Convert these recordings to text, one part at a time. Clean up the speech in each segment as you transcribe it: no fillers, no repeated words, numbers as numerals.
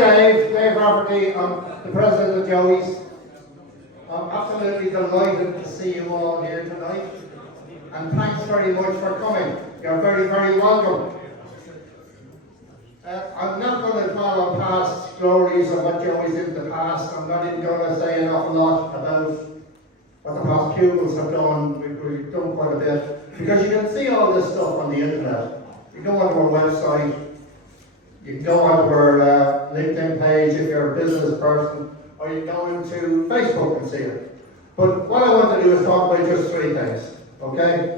Dave Rafferty. I'm the president of Joey's. I'm absolutely delighted to see you all here tonight. And thanks very much for coming. You're very, very welcome. I'm not going to dwell on past glories of what Joey's did in the past. I'm not even going to say an awful lot about what the past pupils have done. We've done quite a bit. Because you can see all this stuff on the internet. You go onto our website, you can go onto our LinkedIn page if you're a business person, or you can go into Facebook and see it. But what I want to do is talk about just three things, okay?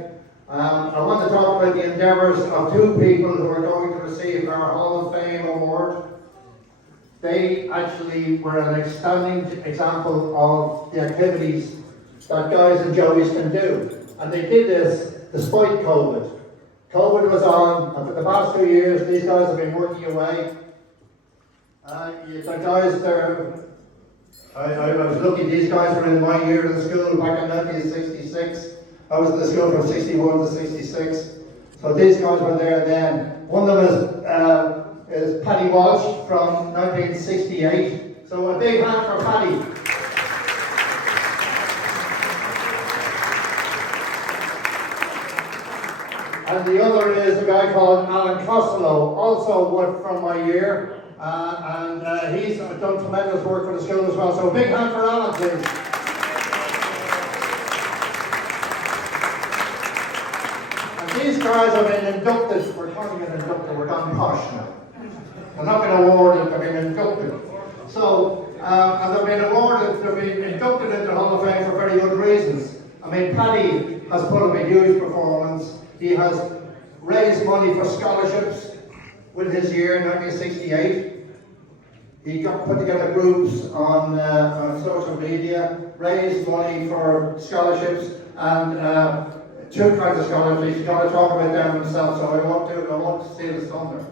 I want to talk about the endeavours of two people who are going to receive our Hall of Fame award. They actually were an outstanding example of the activities that guys and Joeys can do. And they did this despite COVID. COVID was on, and for the past 2 years, these guys have been working away. The guys there, I was lucky, these guys were in my year in school back in 1966. I was in the school from 61 to 66. So these guys were there then. One of them is Paddy Walsh from 1968. So a big hand for Paddy. And the other is a guy called Alan Costello, also from my year. And he's done tremendous work for the school as well. So a big hand for Alan, please. These guys have been inducted, we're calling it inducted, we're gone posh now. They're not been awarded, they've been inducted. So, and they've been awarded, they've been inducted into the Hall of Fame for very good reasons. I mean, Paddy has put up a huge performance. He has raised money for scholarships with his year in 1968. He put together groups on social media, raised money for scholarships, and two kinds of scholarships. He's going to talk about them himself, so I won't steal his thunder.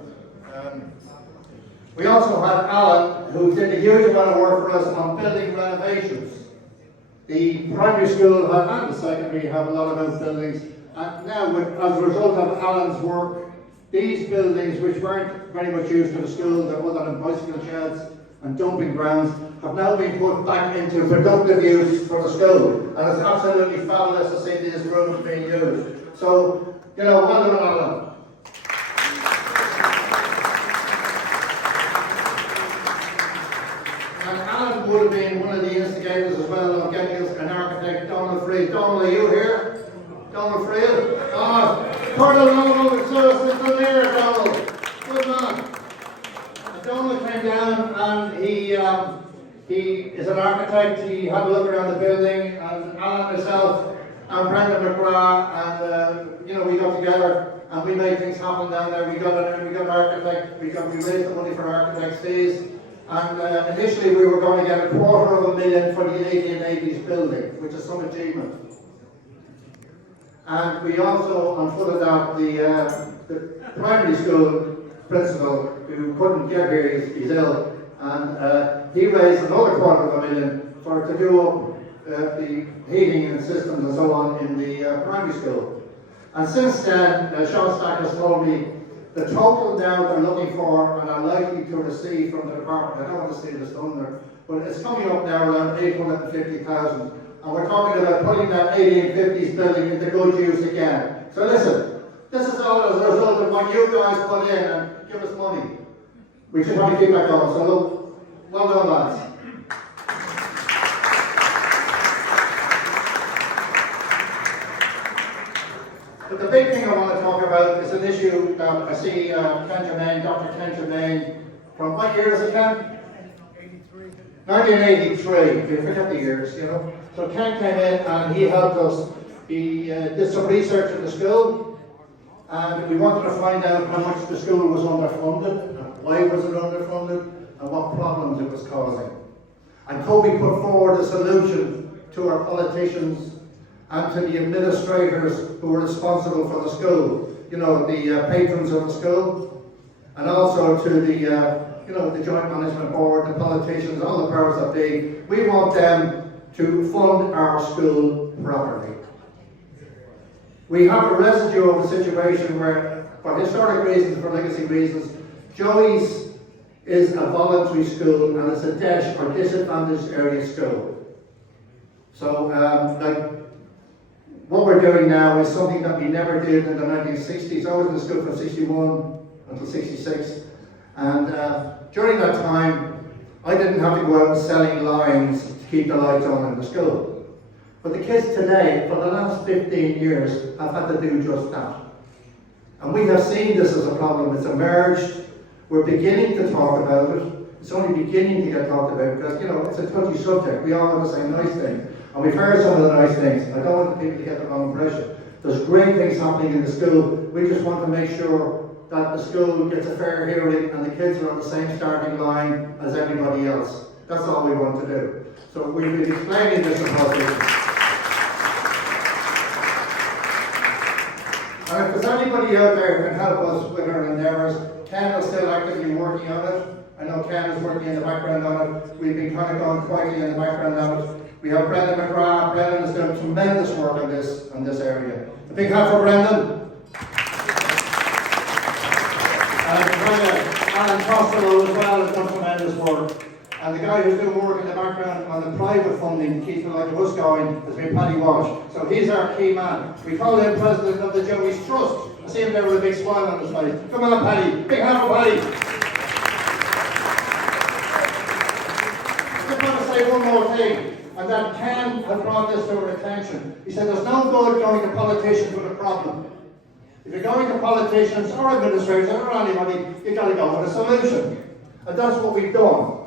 We also had Alan, who did a huge amount of work for us on building renovations. The primary school and the secondary have a lot of those buildings, and now, as a result of Alan's work, these buildings, which weren't very much used for the school, they're other than bicycle sheds and dumping grounds, have now been put back into productive use for the school. And it's absolutely fabulous to see these rooms being used. So, you know, well done, Alan. And Alan would have been one of the instigators as well of getting us an architect, Donald Friel. Donald, are you here? Donald Friel? Colonel Noble, still here, Donald. Good man. Donald came down and he is an architect. He had a look around the building, and Alan, myself, and Brendan McGrath, and you know, we got together and we made things happen down there. We got an architect. We raised the money for architects' fees, and initially we were going to get $250,000 for the 1880s building, which is some achievement. And we also, on foot of that, the primary school principal who couldn't get here, he's ill, and he raised another $250,000 to do up the heating and systems and so on in the primary school. And since then, Sean Stack has told me the total now they're looking for and are likely to receive from the department, I don't want to steal this thunder, but it's coming up now around $850,000. And we're talking about putting that 1850s building into good use again. So listen, this is all as a result of what you guys put in and give us money. We should want to keep that going. So look, well done, lads. But the big thing I want to talk about is an issue that I see Ken Germain, Dr. Ken Germain, from what year is it, Ken? 1983. You forget the years, you know. So Ken came in and he helped us. He did some research in the school, and we wanted to find out how much the school was underfunded, and why was it underfunded, and what problems it was causing. And could we put forward a solution to our politicians and to the administrators who were responsible for the school, you know, the patrons of the school, and also to the, you know, the Joint Management Board, the politicians, all the powers that be. We want them to fund our school properly. We have a residue of a situation where, for historic reasons, for legacy reasons, Joey's is a voluntary school and it's a DESH or disadvantaged area school. So, what we're doing now is something that we never did in the 1960s. I was in the school from 61 until 66, and during that time, I didn't have to go out selling lines to keep the lights on in the school. But the kids today, for the last 15 years, have had to do just that. And we have seen this as a problem. It's emerged. We're beginning to talk about it. It's only beginning to get talked about because, it's a touchy subject. We all want to say nice things. And we've heard some of the nice things. I don't want people to get the wrong impression. There's great things happening in the school. We just want to make sure that the school gets a fair hearing and the kids are on the same starting line as everybody else. That's all we want to do. So we've been explaining this across the And if there's anybody out there who can help us with our endeavours, Ken is still actively working on it. I know Ken is working in the background on it. We've been kind of going quietly in the background on it. We have Brendan McGrath. Brendan has done tremendous work in this area. A big hand for Brendan. And Alan Costello as well has done tremendous work. And the guy who's doing work in the background on the private funding, keeping the light of us going, has been Paddy Walsh. So he's our key man. We call him President of the Joey's Trust. I see him there with a big smile on his face. Come on, Paddy. Big hand for Paddy. I just want to say one more thing. And that Ken had brought this to our attention. He said there's no good going to politicians with a problem. If you're going to politicians or administrators or anybody, you've got to go with a solution. And that's what we've done.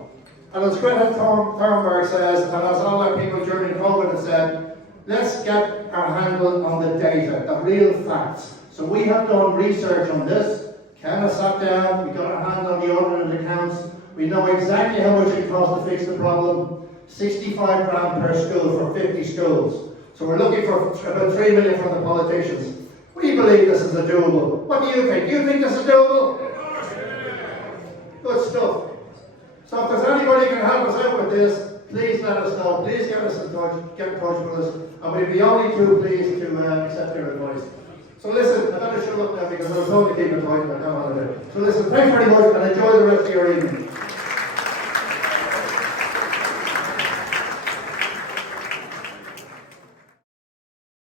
And as Greta Thunberg says, and as all our people during COVID have said, let's get our handle on the data, the real facts. So we have done research on this. Ken has sat down, we got our hand on the audited accounts. We know exactly how much it costs to fix the problem. 65 grand per school for 50 schools. So we're looking for about 3 million from the politicians. We believe this is doable. What do you think? Do you think this is doable? Good stuff. So if there's anybody who can help us out with this, please let us know. Please get us in touch, get in touch with us, and we'd be only too pleased to accept your advice. So listen, I better shut up now because I was told to keep it tight, but I don't want to do it. So listen, thanks very much and enjoy the rest of your evening.